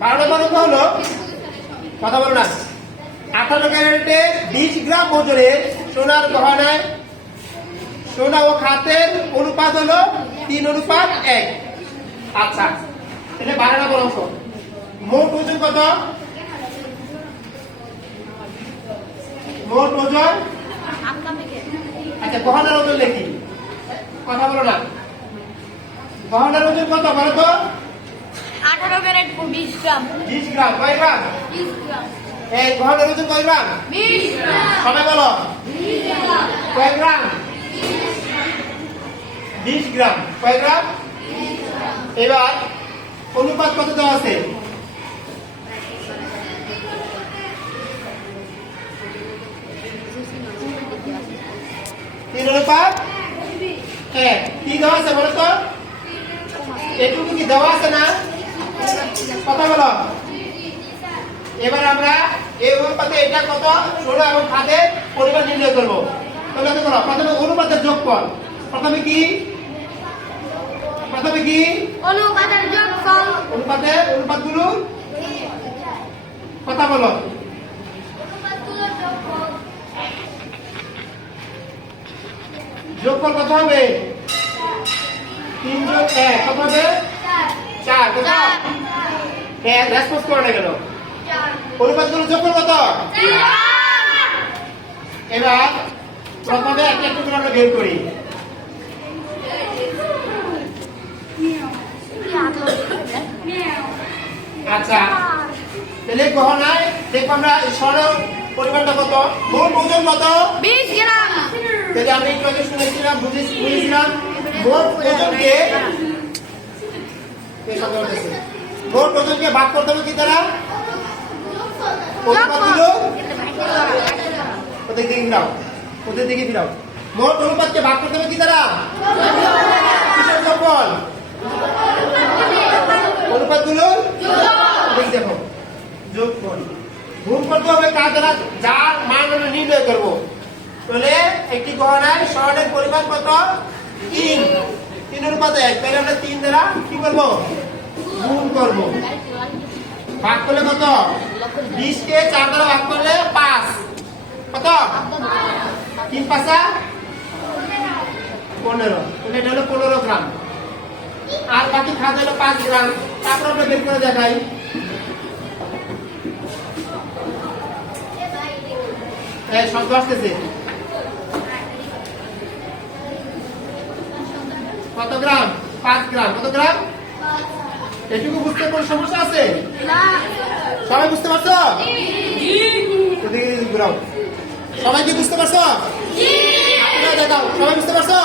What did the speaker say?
12 নম্বর অঙ্ক হলো, কথা বলো না, 18 ক্যারেটে 20 গ্রাম ওজনের সোনার গহনায় সোনা ও খাতের অনুপাত হলো 3:1। আচ্ছা, এটা 12 নম্বর অঙ্ক। মোট ওজন কত? মোট ওজন, আচ্ছা গহনার ওজন লিখি, কথা বলো না, গহনার ওজন কত বলো তো? 18 ক্যারেট 20 গ্রাম। 20 গ্রাম। কয় গ্রাম? 20 গ্রাম। এই গহনার ওজন কয় গ্রাম? 20 গ্রাম। সবাই বলো 20 গ্রাম। কয় গ্রাম? 20 গ্রাম। কয় গ্রাম? এবার অনুপাত কত দেওয়া আছে? তিন অনুপাত 1। কি দেওয়া আছে বলো তো? এটুকু কি দেওয়া আছে না? কথা বলো। এবার আমরা এই অনুপাতে এটা কত সোনা এবং খাতের পরিমাণ নির্ণয় করবো। তাহলে কি করো? প্রথমে অনুপাতের যোগফল। প্রথমে কি? অনুপাতের যোগফল। অনুপাতগুলো কথা বলো। যোগফল কত হবে? 3 যোগ 1 কত হবে? 4। কত? রেসপন্স করে না কেন? অনুপাতগুলো যোগফল কত? এবার প্রথমে একটা একটা করে আমরা বের করি। আচ্ছা, তাহলে গহনায় দেখবো আমরা স্বর্ণ পরিমাণটা কত, মোট ওজন কত? 20 গ্রাম। তাহলে আমি একটু আগে শুনেছিলাম, বুঝেছিলাম মোট ওজনকে মোট ওজনকে ভাগ করতে হবে কি দ্বারা? অনুপাতগুলো ওদের দিকে ফিরাও। মোট অনুপাতকে ভাগ করতে হবে কি দ্বারা? কিসের যোগফল? অনুপাতগুলো দেখো, যোগফল। গুণ করতে হবে কার দ্বারা? যার মান আমরা নির্ণয় করবো। তাহলে একটি গহনায় স্বর্ণের পরিমাণ কত? 3:1। তাহলে আমরা 3 দ্বারা কি করবো? গুণ করবো। ভাগ করলে কত? 20 কে 4 দ্বারা ভাগ করলে 5। কত? 3 5 15। এটা হলো 15 গ্রাম। আর বাকি খাদ্য হলো 5 গ্রাম। তারপর আমরা বের করে দেখাই। শব্দ আসতেছে কত গ্রাম? 5 গ্রাম। কত গ্রাম? এটুকু বুঝতে কোনো সমস্যা আছে? সবাই বুঝতে পারছো? সবাই কি বুঝতে পারছো? দেখাও, সবাই বুঝতে পারছো?